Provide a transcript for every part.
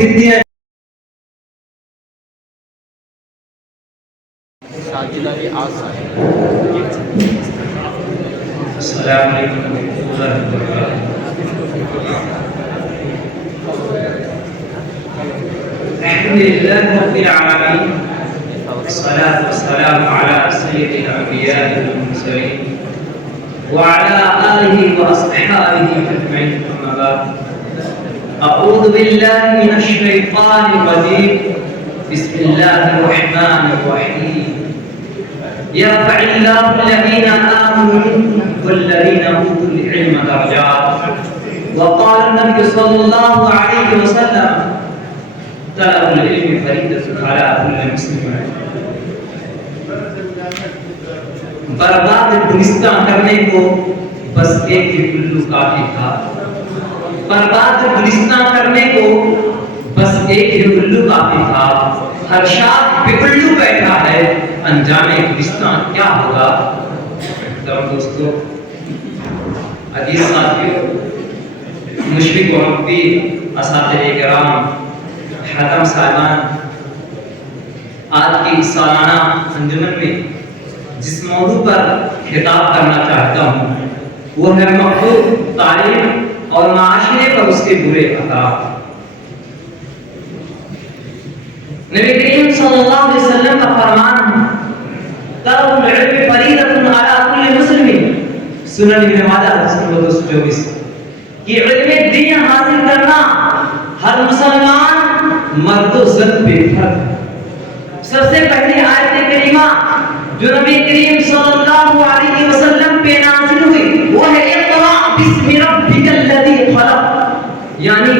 پھرتی ہیں. السلام علیکم ورحمۃ اللہ وبرکاتہ. الحمد للہ رب العالمین والصلاة والسلام على سید الانبیاء والمرسلین وعلى آلہ واصحابہ اجمعین. اما بعد اعوذ باللہ من الشیطان الرجیم. بسم اللہ الرحمن الرحیم. يرفع الله الذين آمنوا منكم والذين أوتوا العلم درجات. وقال النبي صلى الله عليه وسلم طلب العلم فريضة على كل مسلم. برباد گلستان کرنے کو بس ایک ہی پلو کافی تھا. برباد گلستان کرنے کو بس ایک ہی پلو کافی تھا. ہر شاخ پہ پلو بیٹھا ہے، انجام گلستان کیا ہوگا؟ دوستو، عزیز ساتھیو، مشرق و ربی، اساتذہ کرام، حاتم صاحبان، آج کی سالانہ انجمن میں جس موضوع پر خطاب کرنا چاہتا ہوں وہ ہے مخلوق تعلیم اور معاشرے پر اس کے برے اثرات. نبی کریم صلی اللہ علیہ وسلم کا فرمان ہے طلب العلم فریضۃ علی کل مسلم. سنن ابن ماجہ 224 کہ علم دین حاصل کرنا ہر مسلمان مرد و زن پہ فرض ہے. سب سے پہلی آیت کریمہ جو نبی کریم صلی اللہ علیہ وسلم پہ نازل ہوئی وہ ہے اقرأ باسم ربک الذی خلق. یعنی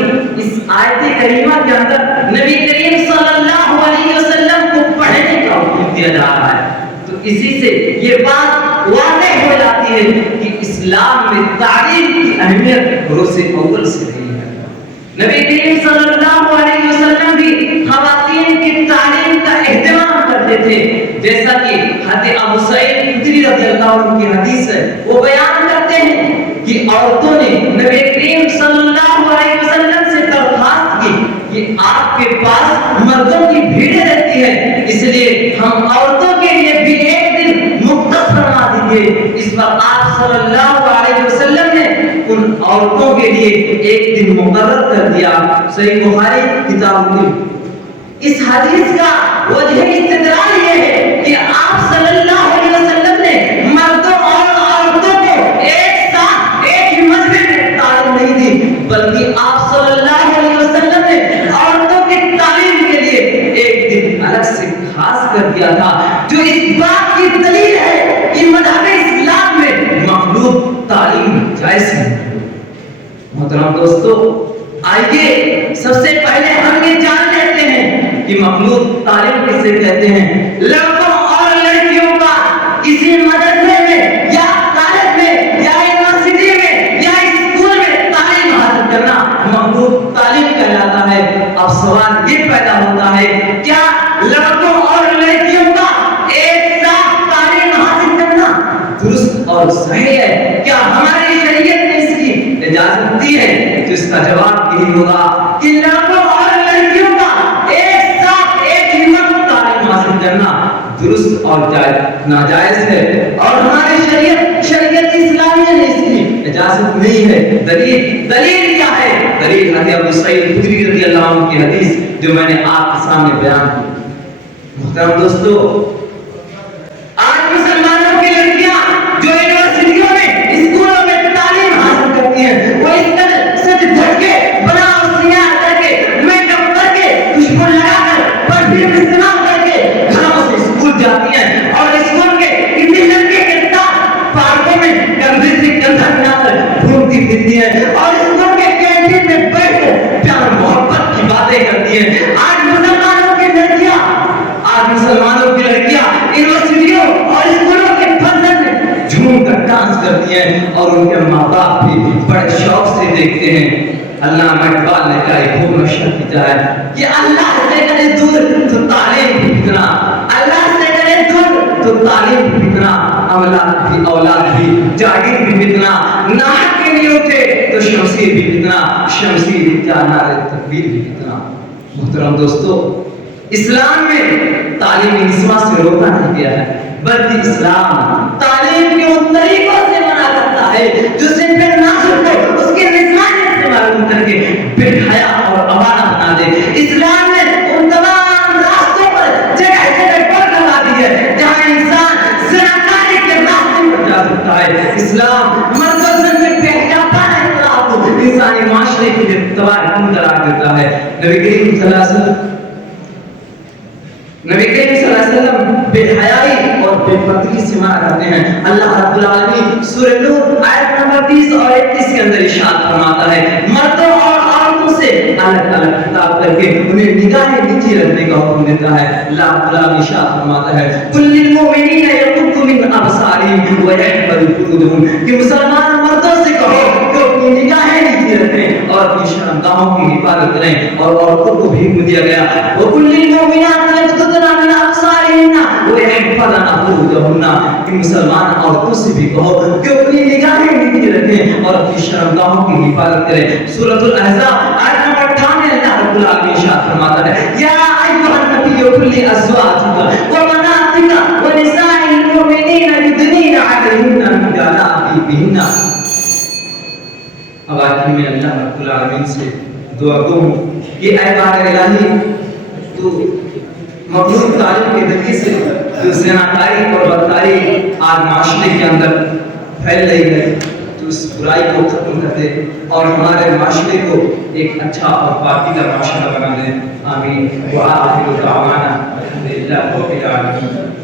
اس آیت کریمہ کے اندر نبی کریم صلی اللہ علیہ وسلم کو پڑھنے کا حکم دیا جا رہا ہے. تو اسی سے یہ بات واضح ہو جاتی ہے کہ اسلام میں تعلیم کی اہمیت روز اول سے رہی ہے. نبی کریم صلی اللہ علیہ وسلم بھی خواتین کی تعلیم کا اہتمام کرتے تھے. جیسا کہ حضرت ابو سعید خدری رضی اللہ عنہ کی حدیث ہے، وہ بیان کرتے ہیں کہ عورتوں نے نبی کریم صلی اللہ علیہ وسلم سے درخواست کی کہ آپ کے پاس مردوں کی بھیڑ رہتی ہے، اس لیے ہم عورتوں کے لیے بھی ایک دن مختص فرما دیجیے. اس پر آپ صلی اللہ علیہ وسلم نے ان عورتوں کے لیے ایک دن مقرر کر دیا. صحیح بخاری کتاب العلم. اس حدیث کا وجہ استدلال یہ ہے کہ آپ صلی اللہ علیہ وسلم نے مردوں اور عورتوں کو ایک ساتھ ایک ہی مسجد میں تعلیم نہیں دی، بلکہ آپ صلی اللہ علیہ وسلم نے عورتوں کی تعلیم کے لیے ایک دن الگ سے خاص کر دیا تھا، جو اس بات کی دلیل ہے کہ مذہب اسلام میں مخلوق تعلیم جائز ہے. محترم دوستو، آئیے سب سے پہلے ہم یہ جان لیتے ہیں کہ مخلوق تعلیم کسے کہتے ہیں. لڑکوں اور لڑکیوں کا کسی مدرسے میں یا کالج میں یا یونیورسٹی میں یا اسکول میں تعلیم حاصل کرنا مخلوق تعلیم کہلاتا ہے. اب سوال یہ پیدا ہوتا ہے کیا لڑکوں اور لڑکیوں کا ایک ساتھ تعلیم حاصل کرنا درست اور صحیح ہے؟ کیا ہماری شریعت نے اس کی اجازت دی ہے؟ تو اس کا جواب یہی ہوگا کہ لڑکوں اور لڑکیوں کا ایک ساتھ ایک ہی وقت تعلیم حاصل کرنا درست اور ناجائز ہے، اور ہماری شریعت اسلامیہ نے اس کی اجازت نہیں ہے. دلیل کیا ہے؟ دلیل حضرت ابو سعید خدری رضی اللہ عنہ کی حدیث جو میں نے آپ کے سامنے بیان کی. محترم دوستو، آج مسلمانوں کی لڑکیاں جو یونیورسٹیوں میں اسکولوں میں تعلیم حاصل کرتی ہیں وہ اس طرح سج دھج کے بنا اور سیاہ کر کے میک اپ کر کے خوشبو لگا کر پرفیوم استعمال کر کے گھروں سے اسکول جاتی ہیں، اور اسکول کے کسی لڑکے کے ساتھ پارکوں میں کندھے سے کندھا ملا کر گھومتی پھرتی ہیں، اور اسکول کے کینٹین میں بیٹھ کر پیار محبت کی باتیں کرتی ہیں. آج مسلمانوں کی لڑکیاں یونیورسٹیوں اور اسکولوں کے فنکشن میں جھوم کر ڈانس کرتی ہیں، اور ان کے ماں باپ بھی بڑے شوق سے دیکھتے ہیں. اللہ اقبال نے کہا ایک خوب نشر کی جائے کہ اللہ سے کرے دور تو تعلیم بھی فتنہ، اللہ سے کرے دور تو تعلیم بھی فتنہ، اولاد بھی جاگیر بھی فتنہ، ناحق کے لیے اٹھے تو شمشیر بھی فتنہ، شمشیر بھی نعرہ تکبیر بھی فتنہ. محترم دوستو، اسلام میں تعلیم نسواں سے روکا نہیں گیا ہے، بلکہ اسلام تعلیم کے ان طریقوں سے منع کرتا ہے جو صرف نازک کو اس کے نسوانیت سے معلوم کر کے بے حیا اور آوارہ بنا دے۔ اسلام نے ان تمام راستوں پر جگہ جگہ ٹوک لگا دی ہے جہاں انسان زناکاری کے راستے پر جا سکتا ہے۔ اسلام مرد و زن میں بے حیاپانہ اختلاف کو انسانی معاشرے کے لیے تباہ قرار دیتا ہے۔ نبی کریم صلی اللہ علیہ وسلم بے حیائی اور بے پردگی سے منع کرتے ہیں۔ اللہ رب العالمین سورہ نور آیت نمبر 30 اور 31 کے اندر ارشاد فرماتا ہے، مردوں اور عورتوں سے الگ الگ خطاب کر کے انہیں نگاہیں نیچی رکھنے کا حکم دیتا ہے۔ اللہ رب العالمین ارشاد فرماتا ہے، قل للمؤمنین یغضوا من ابصارهم ویحفظوا فروجهم، کہ مسلمان مردوں سے کہو کہ اپنی نگاہیں نیچی رکھیں اور اپنی شرمگاہوں کی حفاظت کریں، اور عورتوں کو بھی حکم دیا گیا، وقل للمؤمنات یغضضن من ابصارهن ویحفظن فروجهن، کہ مسلمان عورتوں سے بھی کہو کہ اپنی نگاہیں نیچی رکھیں اور اپنی شرمگاہوں کی حفاظت کریں۔ سورۃ الاحزاب آیت نمبر 58 اللہ رب العالمین ارشاد فرماتا ہے، یا ایھا النبی قل لازواجک وبناتک ونساء المؤمنین یدنین علیہن من جلابیبہن۔ اب آخر میں اللہ رب العالمین سے دعا گو ہوں کہ اے بار الہی، تو مخلوق تعلیم کے ذریعے سے جو زناکاری اور بدکاری آج معاشرے کے اندر پھیل رہی ہے، تو اس برائی کو ختم کر دے اور ہمارے معاشرے کو ایک اچھا اور پاکیزہ معاشرہ بنا دے۔ آمین۔ وآخر دعوانا الحمدللہ رب العالمین۔